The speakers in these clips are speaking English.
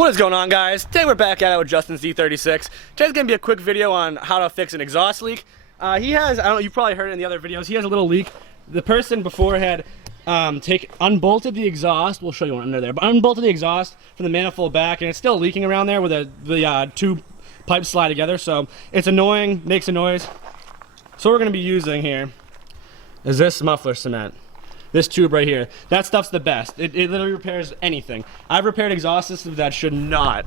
What is going on, guys? Today we're back at it with Justin Z36. Today's gonna be a quick video on how to fix an exhaust leak. He has, I don't know, you probably heard it in the other videos, he has a little leak. The person before had unbolted the exhaust, we'll show you one under there, but unbolted the exhaust from the manifold back, and it's still leaking around there where the two pipes slide together, so it's annoying, makes a noise. So what we're gonna be using here is this muffler cement. This tube right here. That stuff's the best. It literally repairs anything. I've repaired exhaust systems that should not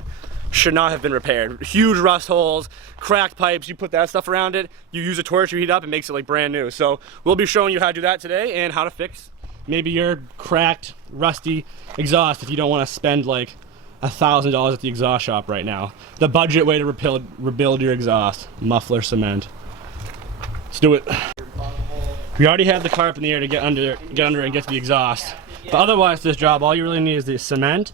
have been repaired. Huge rust holes, cracked pipes, you put that stuff around it, you use a torch, you heat up, it makes it like brand new. So we'll be showing you how to do that today and how to fix maybe your cracked, rusty exhaust if you don't want to spend like $1,000 at the exhaust shop right now. The budget way to rebuild your exhaust. Muffler cement. Let's do it. We already have the carp in the air to get under and get to the exhaust. But otherwise, this job, all you really need is the cement,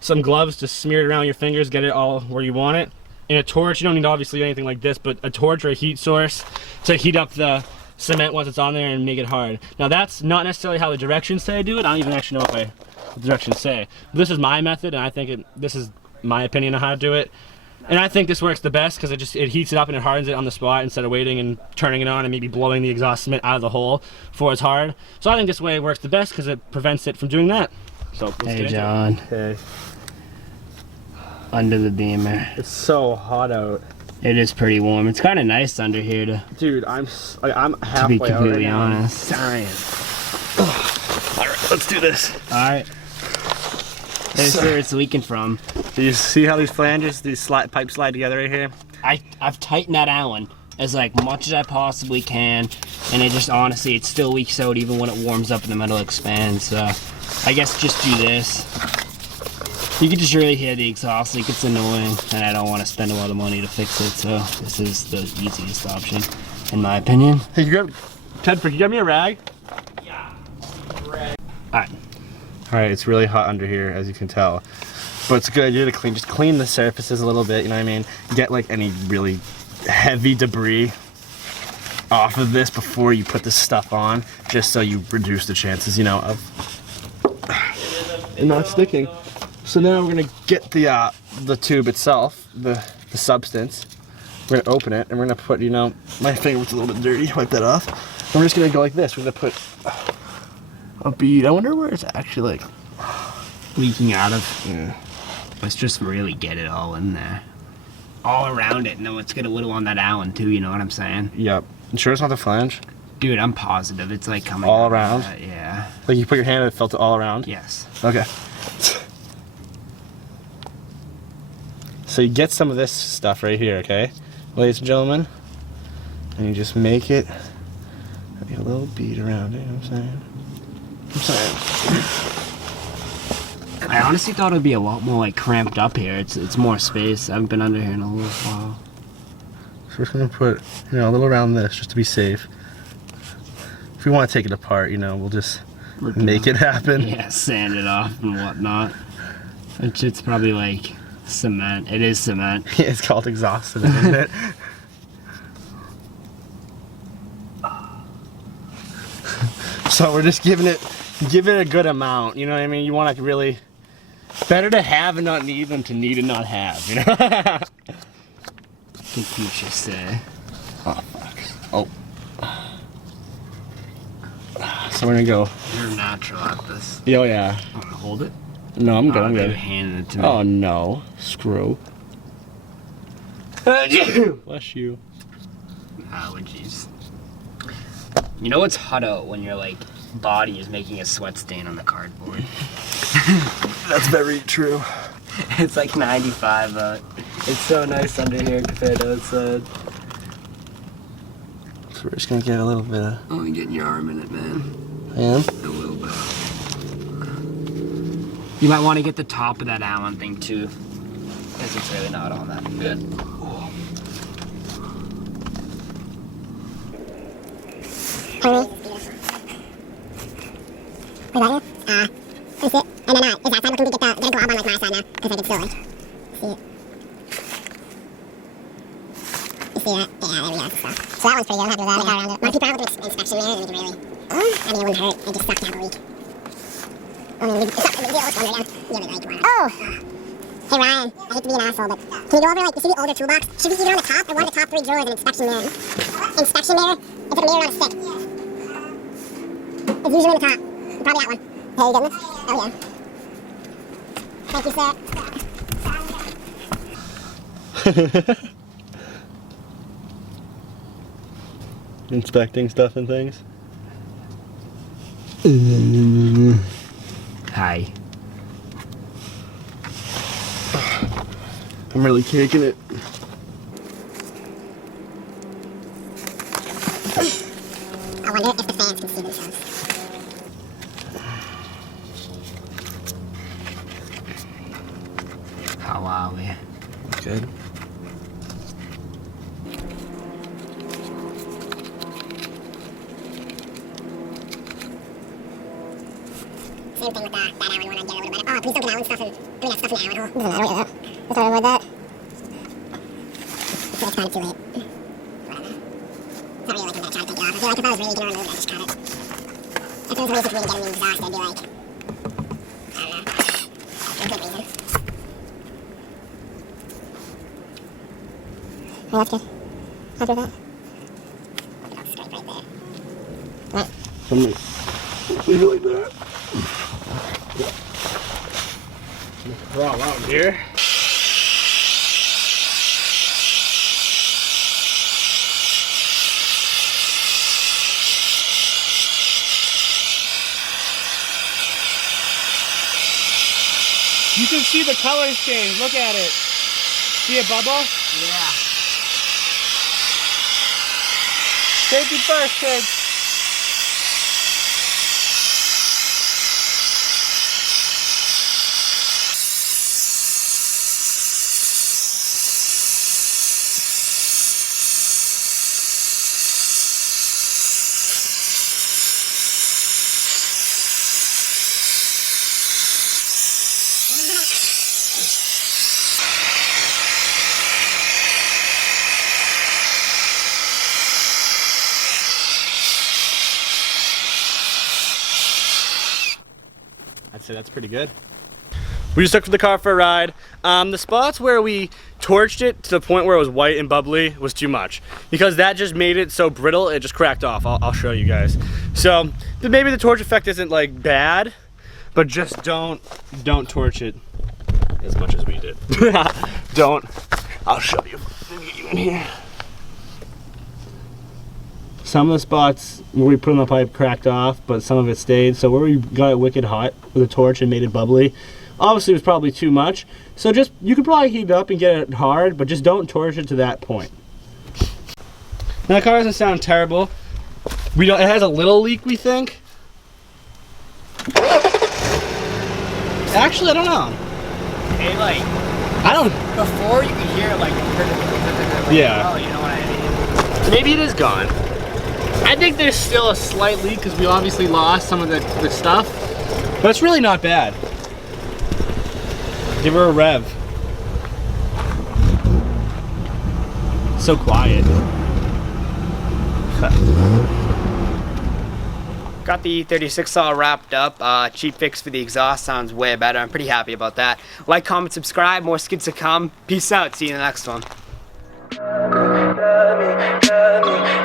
some gloves to smear it around your fingers, get it all where you want it, and a torch. You don't need obviously anything like this, but a torch or a heat source to heat up the cement once it's on there and make it hard. Now that's not necessarily how the directions say I do it. I don't even actually know what the directions say. This is my method, and I think this is my opinion on how to do it. And I think this works the best because it heats it up and it hardens it on the spot instead of waiting and turning it on and maybe blowing the exhaust cement out of the hole before it's hard. So I think this way it works the best because it prevents it from doing that. So let's Hey John. Hey. Under the beamer. It's so hot out. It is pretty warm. It's kind of nice under here Dude, I'm halfway to be completely out right honest. Dying. All right, let's do this. All right. There's where it's leaking from. Do you see how these flanges, these pipes slide together right here? I've tightened that Allen as like much as I possibly can, and it just honestly it still leaks out even when it warms up and the metal expands. So I guess just do this. You can just really hear the exhaust leak. It's annoying, and I don't want to spend a lot of money to fix it. So this is the easiest option, in my opinion. Hey, Ted, can you get me a rag? Yeah. Rag. All right. All right, it's really hot under here, as you can tell. But it's a good idea to just clean the surfaces a little bit, you know what I mean? Get like any really heavy debris off of this before you put this stuff on, just so you reduce the chances, you know, of it not sticking. So now we're gonna get the tube itself, the substance. We're gonna open it and we're gonna put, you know, my finger was a little bit dirty, wipe that off. And we're just gonna go like this. We're gonna put a bead. I wonder where it's actually like Leaking out of. yeah. Let's just really get it all in there. All around it, and then let's get a little on that Allen too, you know what I'm saying? Yep. You sure it's not the flange? Dude, I'm positive it's like coming All out of around? that, yeah. Like you put your hand and it felt it all around? Yes. Okay. So you get some of this stuff right here, okay? Ladies and gentlemen. And you just make it a little bead around it, you know what I'm saying? I honestly thought it would be a lot more like cramped up here. It's more space. I haven't been under here in a little while. So we're just gonna put, you know, a little around this just to be safe. If we want to take it apart, you know, we'll just make it happen. Yeah, sand it off and whatnot. It's probably like cement. It is cement. Yeah, it's called exhaust cement, isn't it? So we're just giving it a good amount, you know what I mean? You want to really, better to have and not need than to need and not have, you know? Confucius say. Oh, fuck. Oh. So we're gonna go. You're natural at this. Oh, yeah. Want to hold it? No, I'm good, I'm You're good. handing it to me. Oh, no. Screw. Bless you. Allergies. You know what's hot out when your like body is making a sweat stain on the cardboard? That's very true. It's like 95 out. It's so nice under here compared to outside. So we're just gonna get a little bit of. Only getting your arm in it, man. And? A little bit. You might want to get the top of that Allen thing too, because it's really not on that good. Wait, that is? Is it? And then, is that side looking to get a glob on like my side now? Because I can still like, see it. You see that? Yeah, there we go. So that one's pretty good. I'm happy with that. Like, around it. A lot of people have to do inspection there, and you can really, I mean, it wouldn't hurt. It just sucked out the leak. I mean, it's not a big deal. It's one again. Yeah, but like, wow. Oh! Hey Ryan, I hate to be an asshole, but can you go over, like, you see the older toolbox? Should be either on the top or one of the top 3 drawers, an inspection mirror. Inspection mirror? It's a mirror on a stick. It's usually on the top. You probably got one. Hey, you getting this? Oh, yeah. Thank you, sir. Inspecting stuff and things. Hi. I'm really caking it. I wonder if the fans can see themselves. How are we? Good. Same thing with that Allen one, I'd get a little better. Oh, please don't get Allen stuff in, that stuff in the Allen hole. Doesn't matter what you do. Just don't avoid that. It's kind of too late. Whatever. It's not really like I'm gonna try to take it off. I feel like if I was really gonna remove it, I'd just cut it. If there was a reason for me to get an exhaust, I'd be like, I don't know. A good reason. Oh, that's good. Happy with that? That's straight right there. Right. Somebody leave it like that. Crawl out here. You can see the colors change. Look at it. See a bubble? Yeah. Safety first, kids. I'd say that's pretty good. We just took the car for a ride. The spots where we torched it to the point where it was white and bubbly was too much because that just made it so brittle it just cracked off. I'll show you guys. So maybe the torch effect isn't like bad, but just don't torch it as much as we did. Don't. I'll show you. Let me get you in here. Some of the spots where we put in the pipe cracked off, but some of it stayed. So where we got it wicked hot with a torch and made it bubbly, obviously it was probably too much. So just, you could probably heat it up and get it hard, but just don't torch it to that point. Now the car doesn't sound terrible. It has a little leak, we think. Actually, I don't know. Hey, like, I don't. before you could hear like, Yeah. oh, you know what I mean? Maybe it is gone. I think there's still a slight leak because we obviously lost some of the stuff, but it's really not bad. Give her a rev. So quiet. Got the E36 all wrapped up. Cheap fix for the exhaust sounds way better. I'm pretty happy about that. Like, comment, subscribe. More skids to come. Peace out. See you in the next one.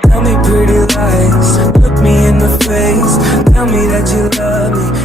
Tell me pretty lies, look me in the face. Tell me that you love me.